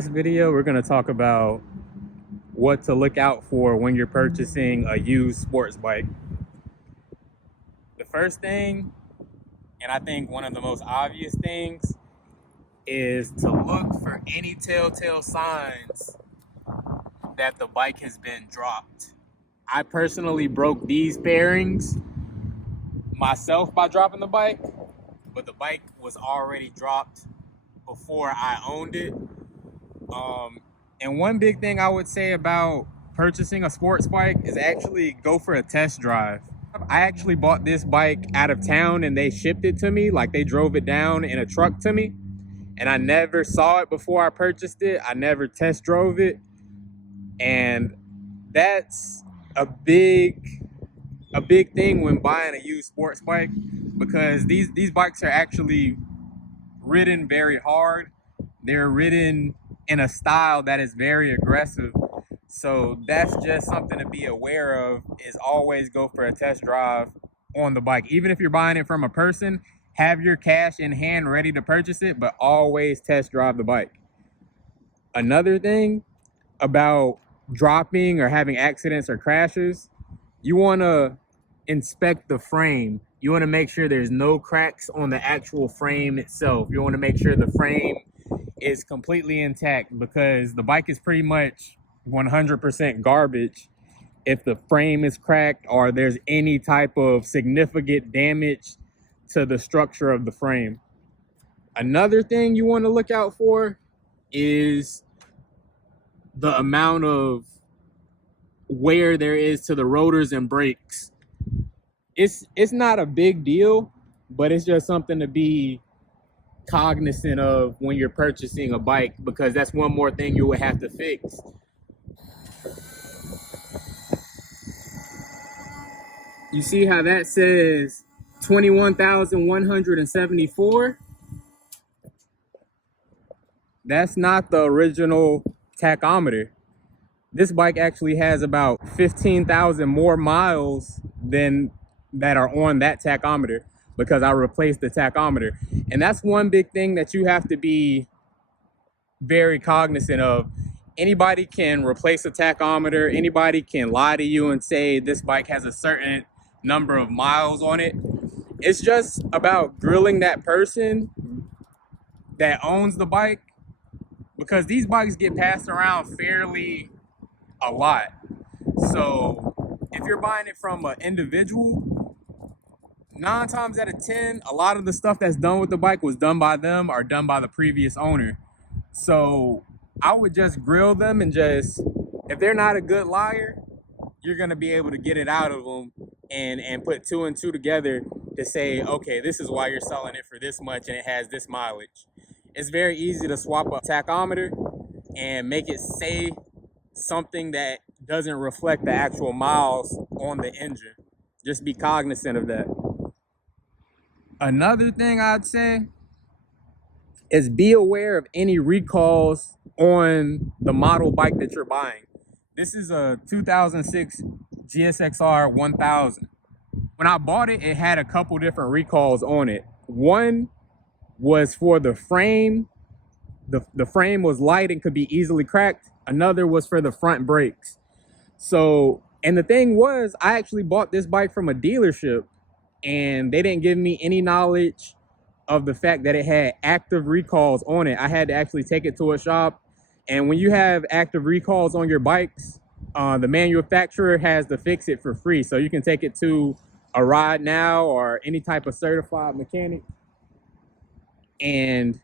this video, we're going to talk about what to look out for when you're purchasing a used sports bike. The first thing, and I think one of the most obvious things, is to look for any telltale signs that the bike has been dropped. I personally broke these bearings myself by dropping the bike, but the bike was already dropped before I owned it. And one big thing I would say about purchasing a sports bike is actually go for a test drive. I actually bought this bike out of town and they shipped it to me, like they drove it down in a truck to me. And I never saw it before I purchased it. I never test drove it. And that's a big thing when buying a used sports bike, because these bikes are actually ridden very hard. They're ridden in a style that is very aggressive. So that's just something to be aware of, is always go for a test drive on the bike. Even if you're buying it from a person, have your cash in hand ready to purchase it, but always test drive the bike. Another thing about dropping or having accidents or crashes, you want to inspect the frame. You want to make sure there's no cracks on the actual frame itself. You want to make sure the frame is completely intact, because the bike is pretty much 100% garbage if the frame is cracked or there's any type of significant damage to the structure of the frame. Another thing you want to look out for is the amount of wear there is to the rotors and brakes. It's not a big deal, but it's just something to be cognizant of when you're purchasing a bike, because that's one more thing you would have to fix. You see how that says 21,174? That's not the original tachometer. This bike actually has about 15,000 more miles than that are on that tachometer, because I replaced the tachometer. And that's one big thing that you have to be very cognizant of. Anybody can replace a tachometer. Anybody can lie to you and say this bike has a certain number of miles on it. It's just about grilling that person that owns the bike, because these bikes get passed around fairly a lot. So if you're buying it from an individual, 9 times out of 10, a lot of the stuff that's done with the bike was done by them or done by the previous owner. So I would just grill them, and just, if they're not a good liar, you're gonna be able to get it out of them and put 2 and 2 together to say, okay, this is why you're selling it for this much and it has this mileage. It's very easy to swap a tachometer and make it say something that doesn't reflect the actual miles on the engine. Just be cognizant of that. Another thing I'd say is be aware of any recalls on the model bike that you're buying. This is a 2006 GSXR 1000. When I bought it, it had a couple different recalls on it. One was for the frame. The frame was light and could be easily cracked. Another was for the front brakes. So, and the thing was, I actually bought this bike from a dealership, and they didn't give me any knowledge of the fact that it had active recalls on it. I had to actually take it to a shop. And when you have active recalls on your bikes, the manufacturer has to fix it for free. So you can take it to a Ride Now or any type of certified mechanic, and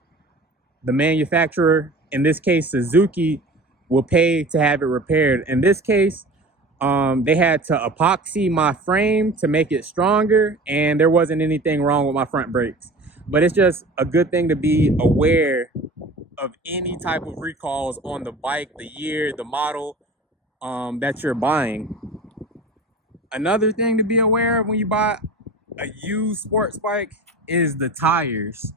the manufacturer, in this case Suzuki, will pay to have it repaired. In this case, they had to epoxy my frame to make it stronger, and there wasn't anything wrong with my front brakes. But it's just a good thing to be aware of any type of recalls on the bike, the year, the model that you're buying. Another thing to be aware of when you buy a used sports bike is the tires.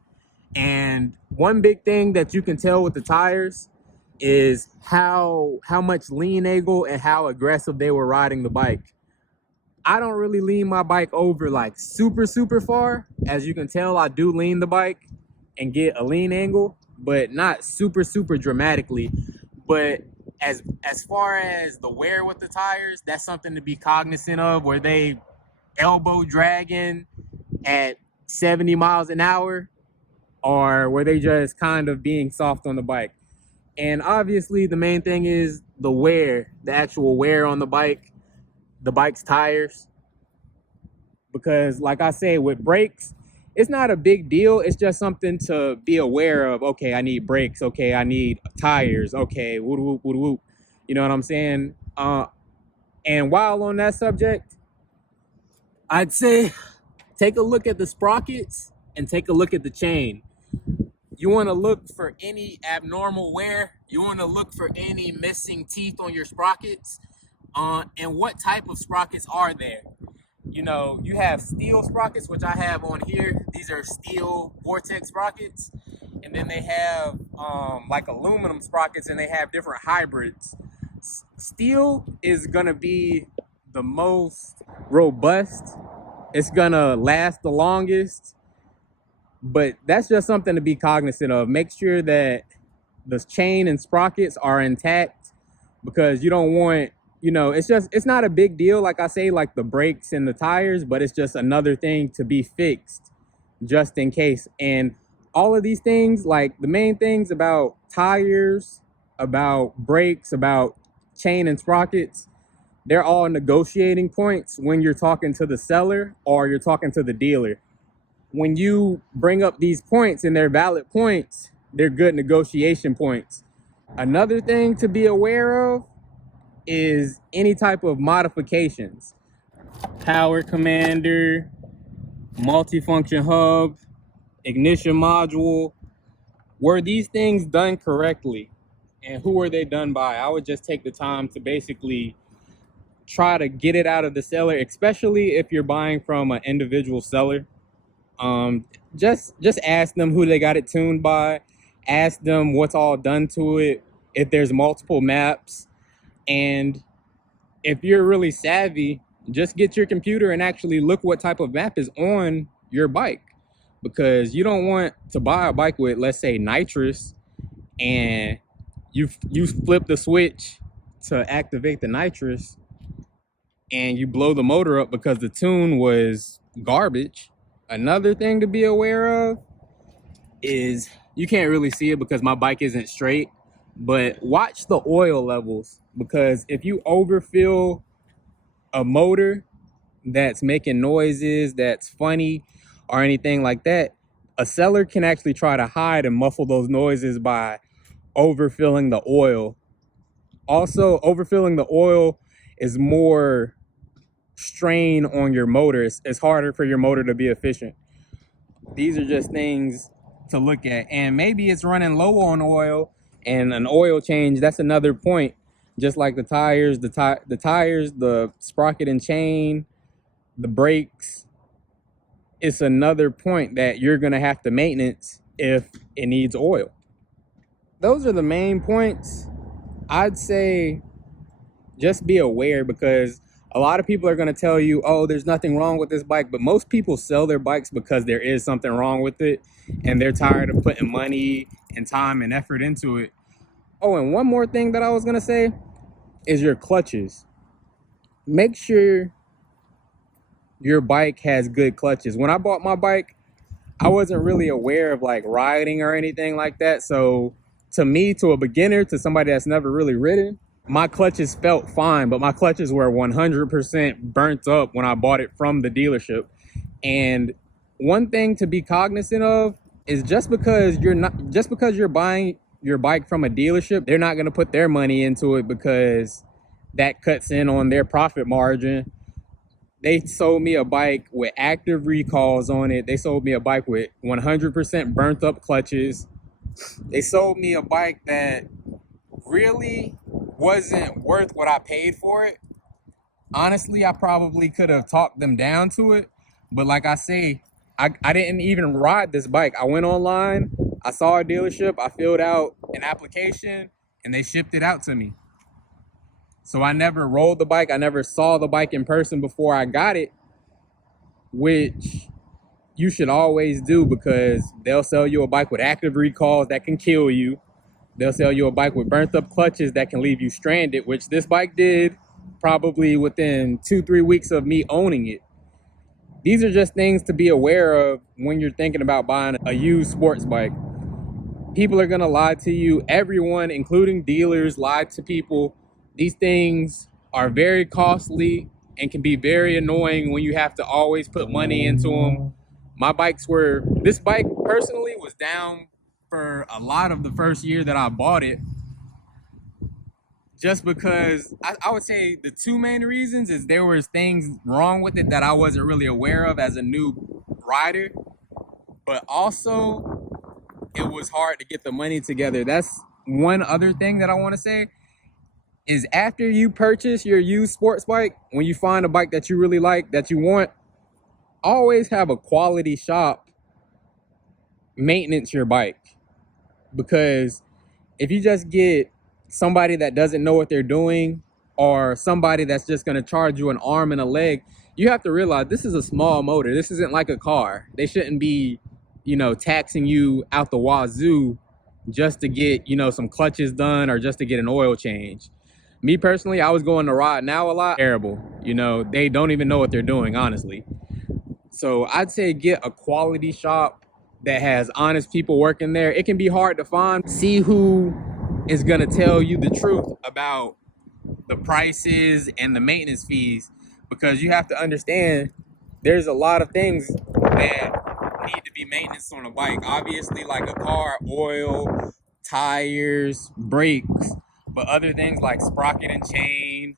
And one big thing that you can tell with the tires is how much lean angle and how aggressive they were riding the bike. I don't really lean my bike over like super far. As you can tell, I do lean the bike and get a lean angle, but not super dramatically. But as far as the wear with the tires, that's something to be cognizant of. Were they elbow dragging at 70 miles an hour, or were they just kind of being soft on the bike? And obviously the main thing is the wear, the actual wear on the bike, the bike's tires. Because like I say, with brakes, it's not a big deal. It's just something to be aware of. Okay, I need brakes. Okay, I need tires. Okay, whoop, whoop, whoop, whoop. You know what I'm saying? And while on that subject, I'd say take a look at the sprockets and take a look at the chain. You want to look for any abnormal wear. You want to look for any missing teeth on your sprockets. And what type of sprockets are there? You know, you have steel sprockets, which I have on here. These are steel Vortex sprockets. And then they have like aluminum sprockets, and they have different hybrids. Steel is gonna be the most robust. It's gonna last the longest. But that's just something to be cognizant of. Make sure that the chain and sprockets are intact, because you don't want, you know, it's not a big deal, like I say, like the brakes and the tires, but it's just another thing to be fixed just in case. And all of these things, like the main things about tires, about brakes, about chain and sprockets, they're all negotiating points when you're talking to the seller or you're talking to the dealer. When you bring up these points and they're valid points, they're good negotiation points. Another thing to be aware of is any type of modifications. Power commander, multifunction hub, ignition module. Were these things done correctly? And who were they done by? I would just take the time to basically try to get it out of the seller, especially if you're buying from an individual seller. Just ask them who they got it tuned by. Ask them what's all done to it, if there's multiple maps. And if you're really savvy, just get your computer and actually look what type of map is on your bike, because you don't want to buy a bike with, let's say, nitrous, and you flip the switch to activate the nitrous and you blow the motor up because the tune was garbage. Another thing to be aware of is, you can't really see it because my bike isn't straight, but watch the oil levels, because if you overfill a motor that's making noises, that's funny, or anything like that, a seller can actually try to hide and muffle those noises by overfilling the oil. Also, overfilling the oil is more strain on your motor. It's harder for your motor to be efficient. These are just things to look at. And maybe it's running low on oil, and an oil change, that's another point. Just like the tires, the sprocket and chain, the brakes, it's another point that you're gonna have to maintenance if it needs oil. Those are the main points. I'd say just be aware, because a lot of people are going to tell you, oh, there's nothing wrong with this bike, but most people sell their bikes because there is something wrong with it, and they're tired of putting money and time and effort into it. Oh, and one more thing that I was going to say is your clutches. Make sure your bike has good clutches. When I bought my bike, I wasn't really aware of like riding or anything like that. So to me, to a beginner, to somebody that's never really ridden, my clutches felt fine, but my clutches were 100% burnt up when I bought it from the dealership. And one thing to be cognizant of is, just because you're buying your bike from a dealership, they're not going to put their money into it, because that cuts in on their profit margin. They sold me a bike with active recalls on it. They sold me a bike with 100% burnt up clutches. They sold me a bike that really wasn't worth what I paid for it. Honestly, I probably could have talked them down to it. But like I say, I didn't even ride this bike. I went online, I saw a dealership, I filled out an application, and they shipped it out to me. So I never rode the bike. I never saw the bike in person before I got it, which, you should always do, because they'll sell you a bike with active recalls that can kill you. They'll sell you a bike with burnt up clutches that can leave you stranded, which this bike did probably within 2-3 weeks of me owning it. These are just things to be aware of when you're thinking about buying a used sports bike. People are gonna lie to you. Everyone, including dealers, lie to people. These things are very costly and can be very annoying when you have to always put money into them. This bike personally was down for a lot of the first year that I bought it, just because I would say the two main reasons is there was things wrong with it that I wasn't really aware of as a new rider, but also it was hard to get the money together. That's one other thing that I want to say is, after you purchase your used sports bike, when you find a bike that you really like, that you want, always have a quality shop maintenance your bike. Because if you just get somebody that doesn't know what they're doing, or somebody that's just going to charge you an arm and a leg, you have to realize this is a small motor. This isn't like a car. They shouldn't be, taxing you out the wazoo just to get, some clutches done or just to get an oil change. Me personally, I was going to Ride Now a lot. Terrible. They don't even know what they're doing, honestly. So I'd say get a quality shop that has honest people working there. It can be hard to find. See who is gonna tell you the truth about the prices and the maintenance fees, because you have to understand there's a lot of things that need to be maintenance on a bike. Obviously, like a car, oil, tires, brakes, but other things like sprocket and chain,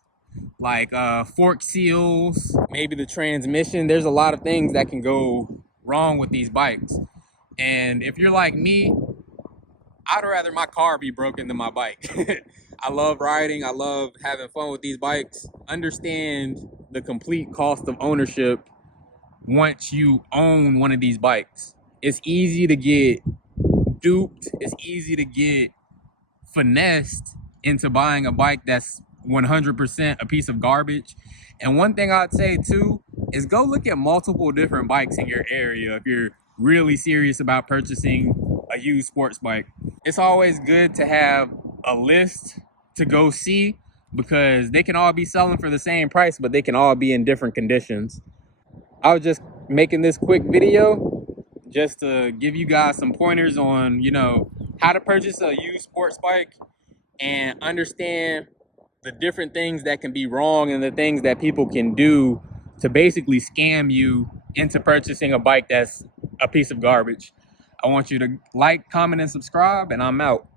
like fork seals, maybe the transmission. There's a lot of things that can go wrong with these bikes. And if you're like me, I'd rather my car be broken than my bike. I love riding. I love having fun with these bikes. Understand the complete cost of ownership once you own one of these bikes. It's easy to get duped. It's easy to get finessed into buying a bike that's 100% a piece of garbage. And one thing I'd say too is go look at multiple different bikes in your area if you're really serious about purchasing a used sports bike. It's always good to have a list to go see, because they can all be selling for the same price, but they can all be in different conditions. I was just making this quick video just to give you guys some pointers on, how to purchase a used sports bike and understand the different things that can be wrong and the things that people can do to basically scam you into purchasing a bike that's a piece of garbage. I want you to like, comment, and subscribe, and I'm out.